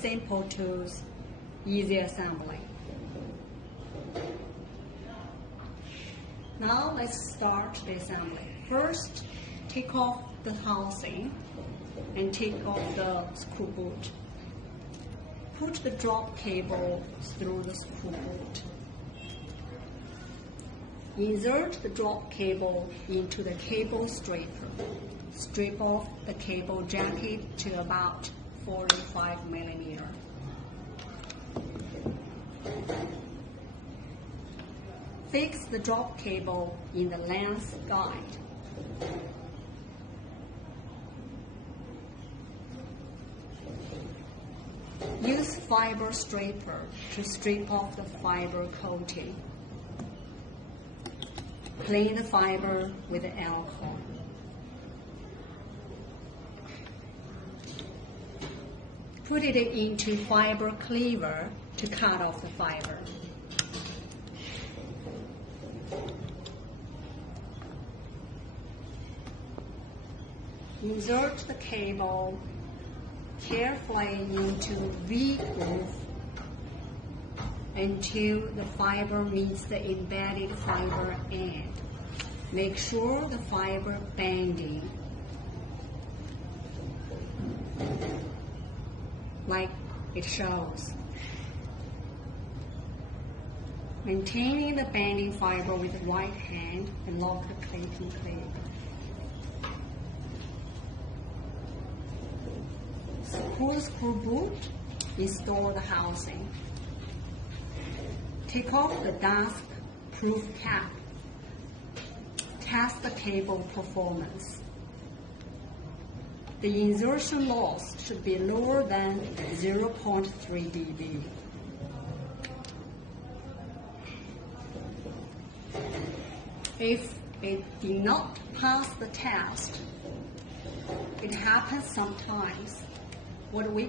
simple tools, easy assembly. Now let's start the assembly. First, take off the housing and take off the screw boot. Put the drop cable through the screw boot. Insert the drop cable into the cable stripper. Strip off the cable jacket to about 45 millimeters. Fix the drop cable in the length guide. Use fiber stripper to strip off the fiber coating. Clean the fiber with alcohol. Put it into fiber cleaver to cut off the fiber. Insert the cable carefully into V groove until the fiber meets the embedded fiber end. Make sure the fiber bending like it shows. Maintaining the bending fiber with the right hand and lock the clipping clip. Screw the screw boot, install the housing. Take off the dust-proof cap. Test the cable performance. The insertion loss should be lower than 0.3 dB. If it did not pass the test, it happens sometimes. What we